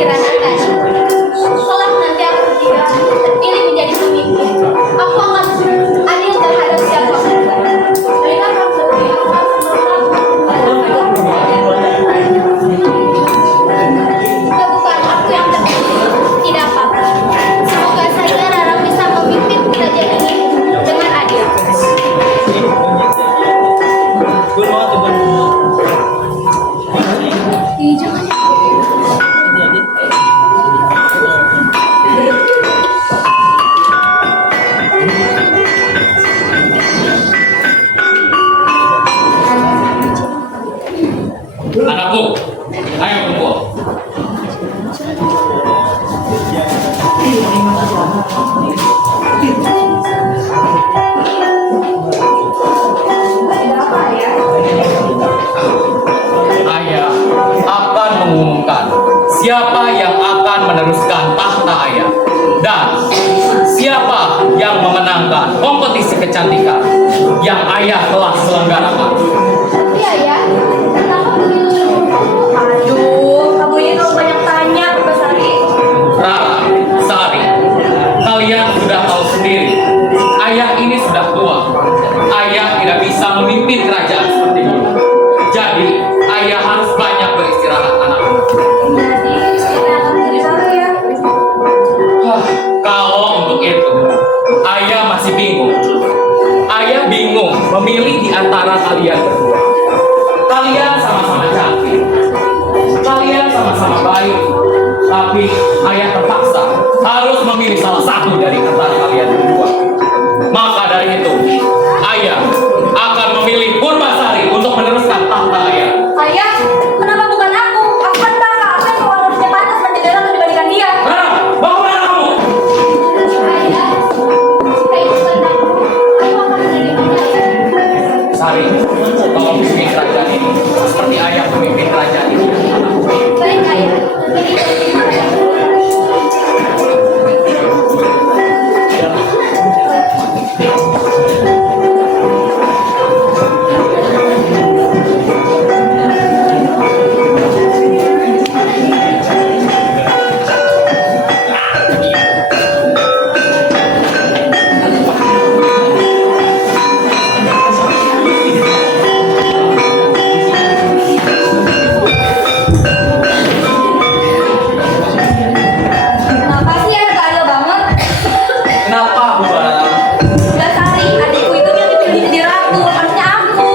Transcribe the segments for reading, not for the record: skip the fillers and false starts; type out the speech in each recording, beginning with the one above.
pikiran Anda. Kelak nanti aku terpilih menjadi pemimpin. Aku akan adil terhadap siapapun. Mereka akan bukan aku yang terpilih, tidak apa-apa. Semoga saja Rara bisa memimpin kerajaan ini dengan adil. Jangan. Anakku, ayo kumpul. Ayah akan mengumumkan siapa yang akan meneruskan tahta ayah dan siapa yang memenangkan kompetisi kecantikan yang ayah telah selenggarakan. Tapi Ayah, kenapa begitu? Aduh, kamu ini terlalu banyak tanya, Mbak Sari. Rara, Sari, kalian sudah tahu sendiri, ayah ini sudah tua. Ayah tidak bisa memimpin kerajaan seperti dulu. Jadi, ayah harus banyak beristirahat, anakku. Jadi, kita akan dari sana ya. Kalau untuk itu, ayah masih bingung. Ayah bingung memilih di antara kalian berdua. Kalian sama-sama cantik. Kalian sama-sama baik. Tapi ayah terpaksa harus memilih salah satu dari antara kalian berdua. Maka dari itu, ayah akan memilih Purbasari untuk meneruskan tahta ayah. Ayah, kenapa bukan aku? Aku kan kakak, aku yang harusnya pantas menjadi ratu dibandingkan dia. Rara, bangunlah kamu! Ayah, jika itu kehendak, aku akan menerimanya, Ayah. Sari, tolong pimpin kerajaan ini seperti ayah memimpin kerajaan ini. Baik, Ayah. Kenapa sih ya gak adil banget? Kenapa aku barang? Mbak Sari, adikku itu yang dipilih jadi ratu, harusnya aku.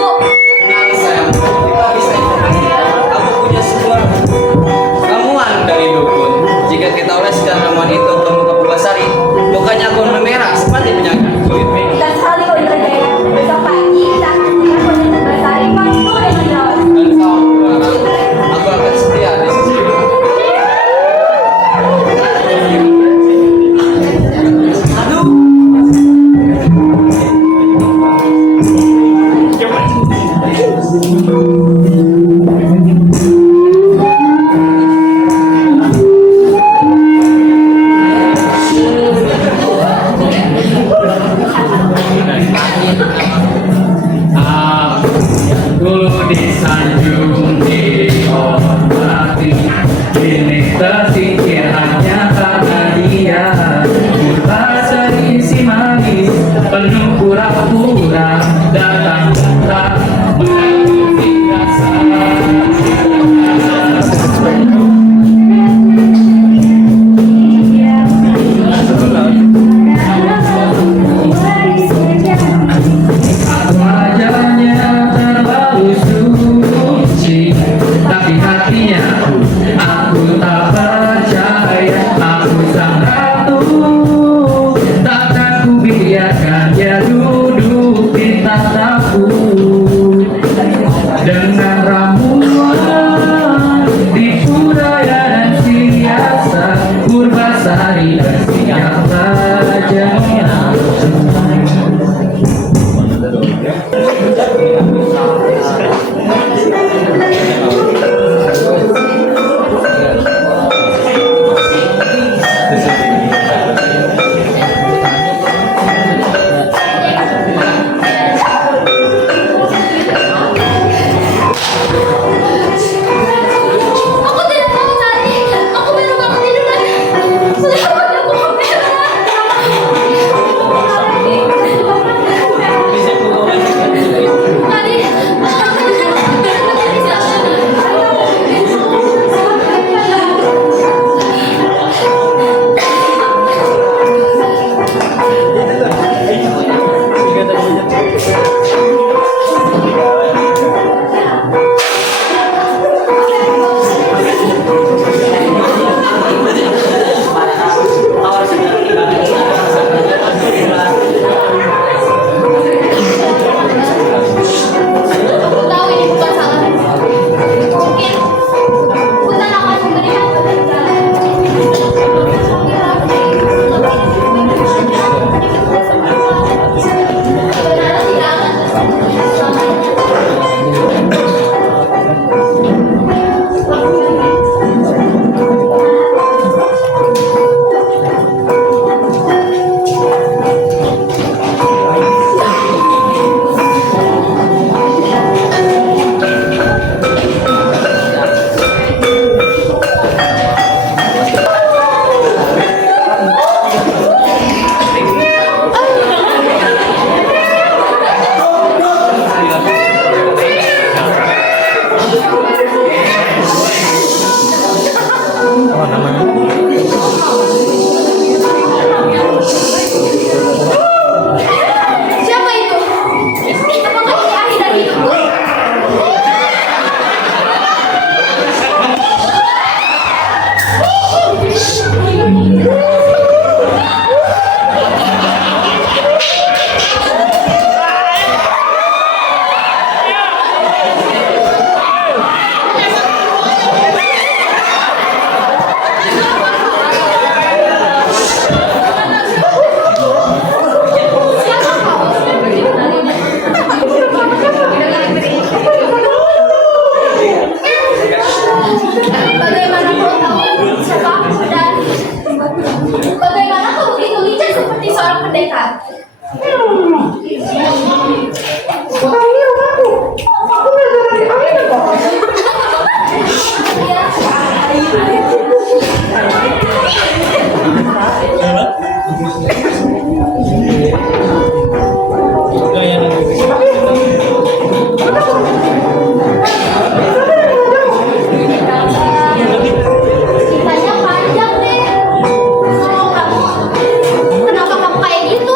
Tenang sayang, kita bisa informasikan kamu punya sebuah ramuan dari dukun. Jika kita oleskan ramuan itu ke muka Purbasari, mukanya akan memerah seperti penyakit kulit Mei. Dan sekali kau dikerjain. Besok pagi kita akan menikah dengan Mbak Sari, waktu dengan jelas. Dan kamu barang, aku akan setia di sisimu. Aduh. Dulu disanjung dihormati, kini tersingkir hanya karena dia. Purbasari si manis, penuh pura-pura, datang tak mengerti rasa. Wajahnya terlalu suci, tapi hatinya aku tak percaya. pendekar. Ceritanya panjang deh. Kalau kamu, kenapa kamu kayak gitu?